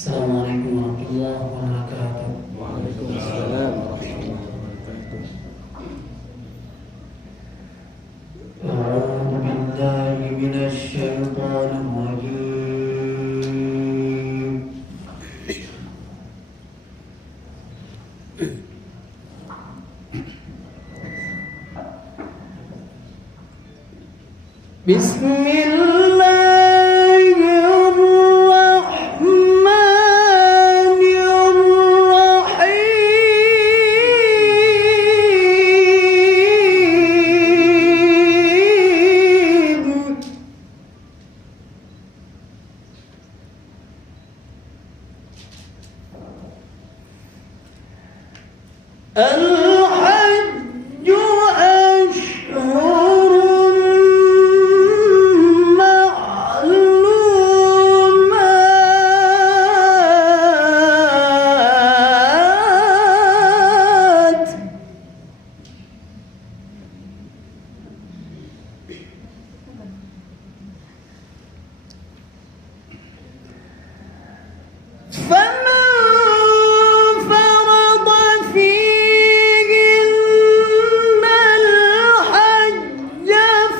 Assalamualaikum warahmatullahi wabarakatuh. Waalaikumsalam warahmatullahi wabarakatuh. A'udzu billahi minasy syaithanir rajim. الحج أشهر معلومات فمن فرض فيهن الحج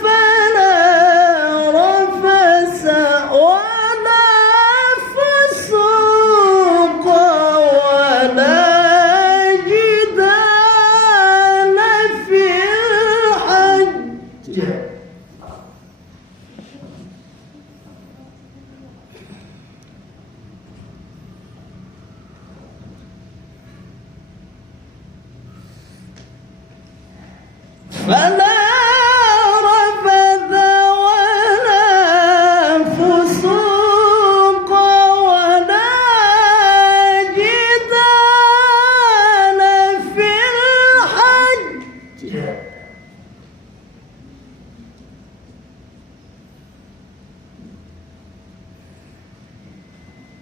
فلا رفث ولا فسوق ولا جدال في الحج فلا رفث ولا فسوق ولا جدال في الحج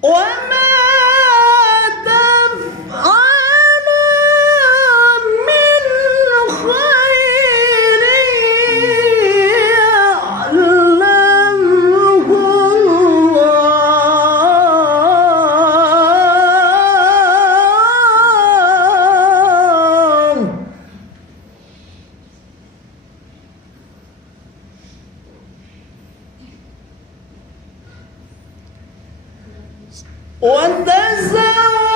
وما تفعلوا من خير يعلمه الله وتزودوا